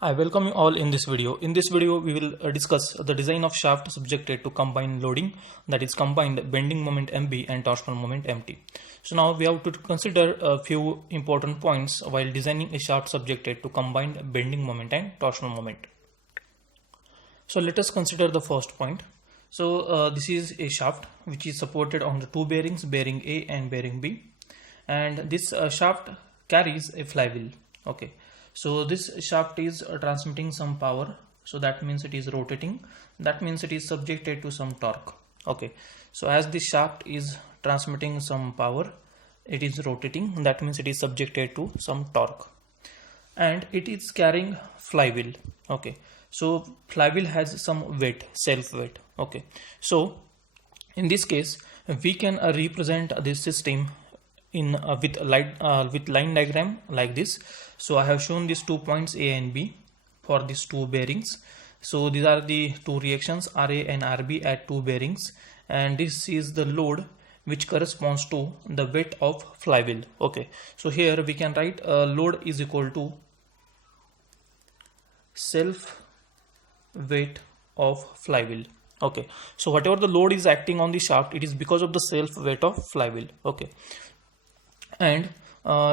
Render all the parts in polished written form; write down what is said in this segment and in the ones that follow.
I welcome you all in this video. In this video, we will discuss the design of shaft subjected to combined loading, that is combined bending moment MB and torsional moment MT. So now we have to consider a few important points while designing a shaft subjected to combined bending moment and torsional moment. So let us consider the first point. So this is a shaft which is supported on the two bearings, bearing A and bearing B, and this shaft carries a flywheel. Okay. So this shaft is transmitting some power, so that means it is rotating, that means it is subjected to some torque. Okay, so as this shaft is transmitting some power, it is rotating, that means it is subjected to some torque, and it is carrying flywheel. Okay, so flywheel has some weight, self weight. Okay, so in this case we can represent this system in with line diagram like this. So I have shown these 2 points A and B for these two bearings. So these are the two reactions RA and RB at two bearings, and this is the load which corresponds to the weight of flywheel. Okay, so here we can write load is equal to self weight of flywheel. Okay, so whatever the load is acting on the shaft, it is because of the self weight of flywheel. Okay, and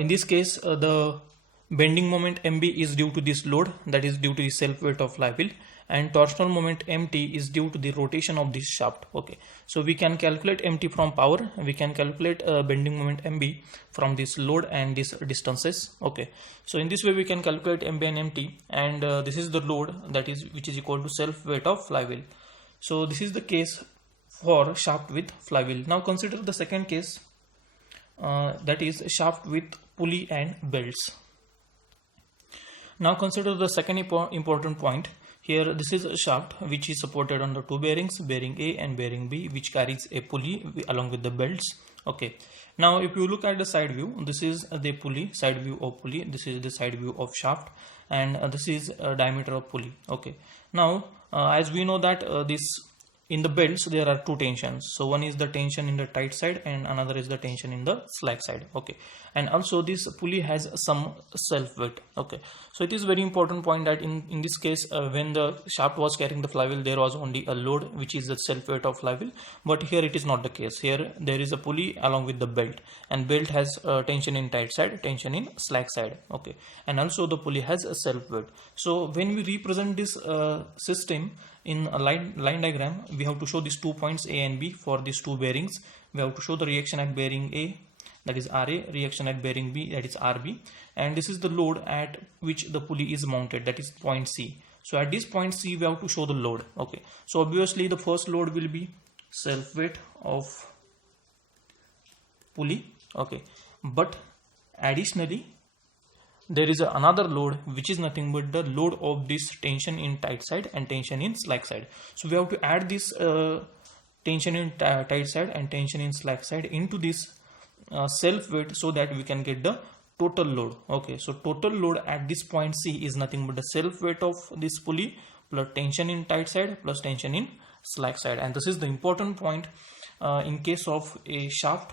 in this case the bending moment MB is due to this load, that is due to the self weight of flywheel, and torsional moment MT is due to the rotation of this shaft. Okay, so we can calculate MT from power, we can calculate bending moment MB from this load and these distances. Okay, so in this way we can calculate MB and MT, and this is the load, that is which is equal to self weight of flywheel. So this is the case for shaft with flywheel. Now consider the second case, that is shaft with pulley and belts. Now consider the second important point. Here this is a shaft which is supported on the two bearings, bearing A and bearing B, which carries a pulley along with the belts. Okay, now if you look at the side view, this is the pulley, side view of pulley, this is the side view of shaft, and this is a diameter of pulley. Okay, now as we know that this in the belts there are two tensions. So one is the tension in the tight side and another is the tension in the slack side. Okay, and also this pulley has some self weight. Okay, so it is very important point that in this case when the shaft was carrying the flywheel, there was only a load which is the self weight of flywheel, but here it is not the case. Here there is a pulley along with the belt, and belt has tension in tight side, tension in slack side. Okay, and also the pulley has a self weight. So when we represent this system in a line diagram, we have to show these 2 points A and B for these two bearings. We have to show the reaction at bearing A, that is RA, reaction at bearing B, that is RB, and this is the load at which the pulley is mounted, that is point C. So at this point C we have to show the load. Okay, so obviously the first load will be self weight of pulley. Okay, but additionally there is another load which is nothing but the load of this tension in tight side and tension in slack side. So we have to add this tension in tight side and tension in slack side into this self weight, so that we can get the total load. Okay, so total load at this point C is nothing but the self weight of this pulley plus tension in tight side plus tension in slack side, and this is the important point in case of a shaft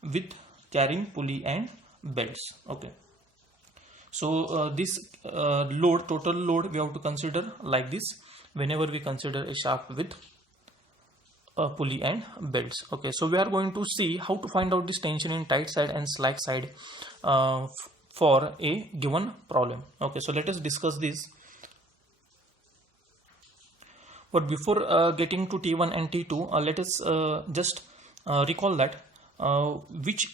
with carrying pulley and belts. Okay, so this load, total load, we have to consider like this whenever we consider a shaft with pulley and belts. Okay, so we are going to see how to find out this tension in tight side and slack side for a given problem. Okay, so let us discuss this. But before getting to T1 and T2, let us just recall that which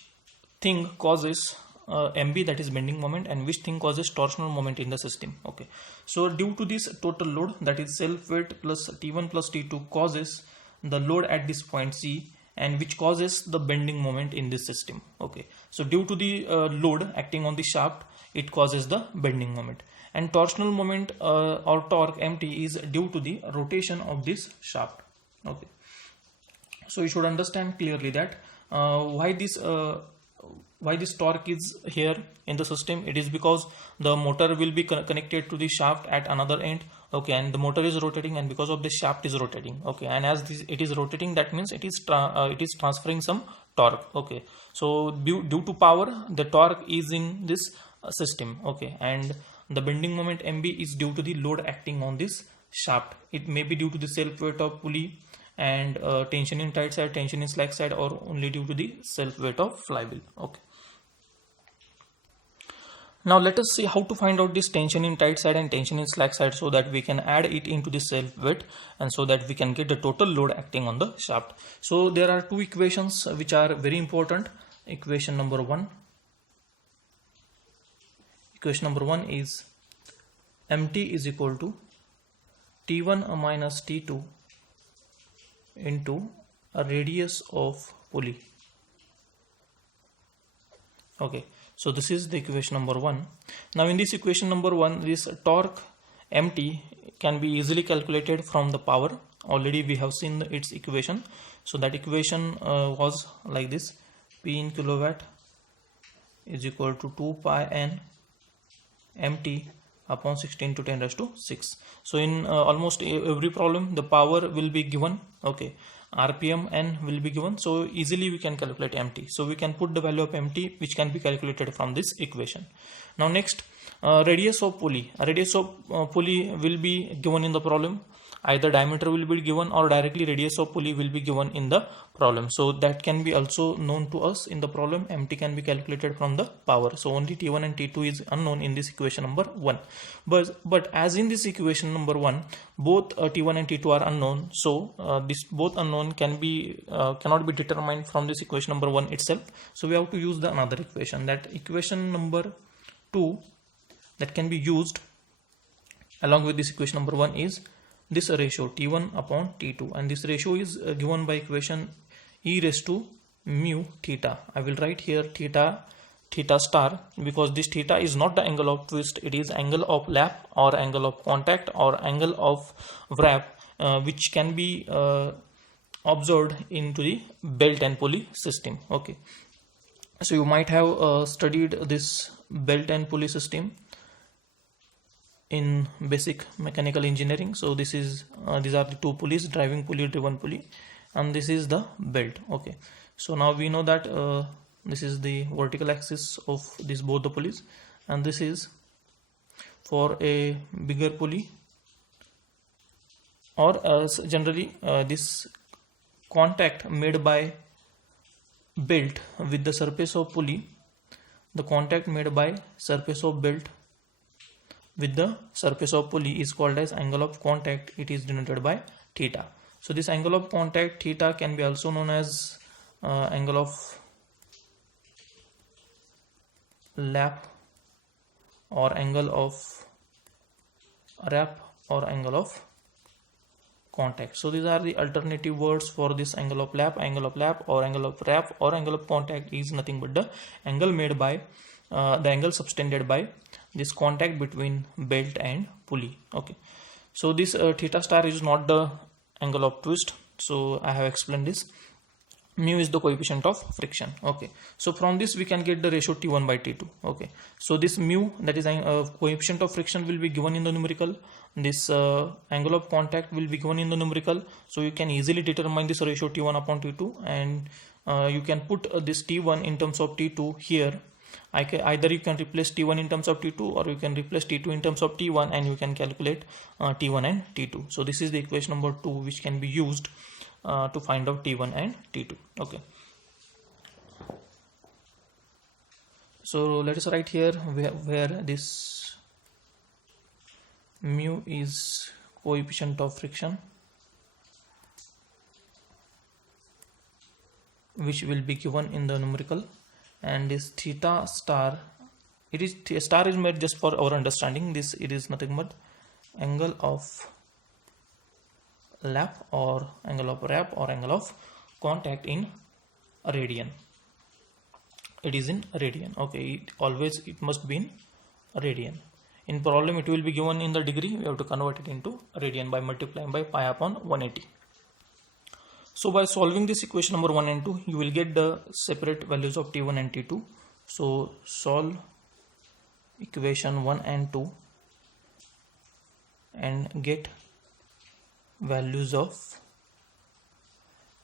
thing causes MB, that is bending moment, and which thing causes torsional moment in the system. Okay, so due to this total load, that is self weight plus T1 plus T2 causes the load at this point C, and which causes the bending moment in this system. Okay, so due to the load acting on the shaft, it causes the bending moment, and torsional moment or torque MT is due to the rotation of this shaft. Okay, so you should understand clearly that why this torque is here in the system. It is because the motor will be connected to the shaft at another end. Okay, and the motor is rotating, and because of the shaft is rotating. Okay, and as it is rotating, that means it is transferring some torque. Okay, so due to power, the torque is in this system. Okay, and the bending moment Mb is due to the load acting on this shaft. It may be due to the self weight of pulley and tension in tight side, tension in slack side, or only due to the self weight of flywheel. Okay. Now let us see how to find out this tension in tight side and tension in slack side, so that we can add it into the self weight and so that we can get the total load acting on the shaft. So there are two equations which are very important. Equation number one is Mt is equal to T1 minus T2 into a radius of pulley. Okay, so this is the equation number one. Now in this equation number one, this torque Mt can be easily calculated from the power. Already we have seen its equation. So that equation was like this: P in kilowatt is equal to 2 pi n Mt upon 16 to 10 raised to 6. So in almost every problem the power will be given. Okay, RPM n will be given, so easily we can calculate Mt. So we can put the value of Mt, which can be calculated from this equation. Now next, radius of pulley. Radius of pulley will be given in the problem. Either diameter will be given or directly radius of pulley will be given in the problem. So that can be also known to us in the problem. Mt can be calculated from the power. So only T1 and T2 is unknown in this equation number 1. But as in this equation number 1, both T1 and T2 are unknown. So this both unknown cannot be determined from this equation number 1 itself. So we have to use the another equation. That equation number 2 that can be used along with this equation number 1 is this ratio T1 upon T2, and this ratio is given by equation e raised to mu theta. I will write here theta star, because this theta is not the angle of twist, it is angle of lap or angle of contact or angle of wrap, which can be observed into the belt and pulley system. Okay, so you might have studied this belt and pulley system in basic mechanical engineering. So this is these are the two pulleys, driving pulley, driven pulley, and this is the belt. Okay, so now we know that this is the vertical axis of these both the pulleys, and this is for a bigger pulley, or generally this contact made by belt with the surface of pulley, the contact made by surface of belt with the surface of pulley is called as angle of contact. It is denoted by theta. So this angle of contact theta can be also known as angle of lap or angle of wrap or angle of contact. So these are the alternative words for this angle of lap or angle of wrap or angle of contact is nothing but the angle made by the angle subtended by this contact between belt and pulley. Okay, so this theta star is not the angle of twist, so I have explained this. Mu is the coefficient of friction. Okay, so from this we can get the ratio T1 by T2. Okay, so this mu, that is coefficient of friction, will be given in the numerical. This angle of contact will be given in the numerical, so you can easily determine this ratio T1 upon T2, and you can put this T1 in terms of T2 here. Either you can replace T1 in terms of T2, or you can replace T2 in terms of T1, and you can calculate T1 and T2. So this is the equation number 2 which can be used to find out T1 and T2. Okay, so let us write here where this mu is coefficient of friction, which will be given in the numerical, and this theta star, it is star is made just for our understanding. This, it is nothing but angle of lap or angle of wrap or angle of contact in radian. It is in radian. Okay, it must be in radian. In problem it will be given in the degree. We have to convert it into radian by multiplying by pi upon 180. So by solving this equation number 1 and 2, you will get the separate values of T1 and T2. So solve equation 1 and 2 and get values of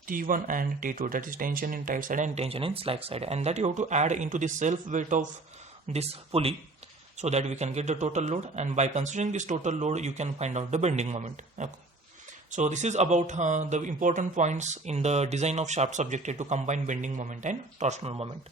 T1 and T2, that is tension in tight side and tension in slack side, and that you have to add into the self weight of this pulley. so that we can get the total load, and by considering this total load you can find out the bending moment. Okay. So this is about the important points in the design of shaft subjected to combine bending moment and torsional moment.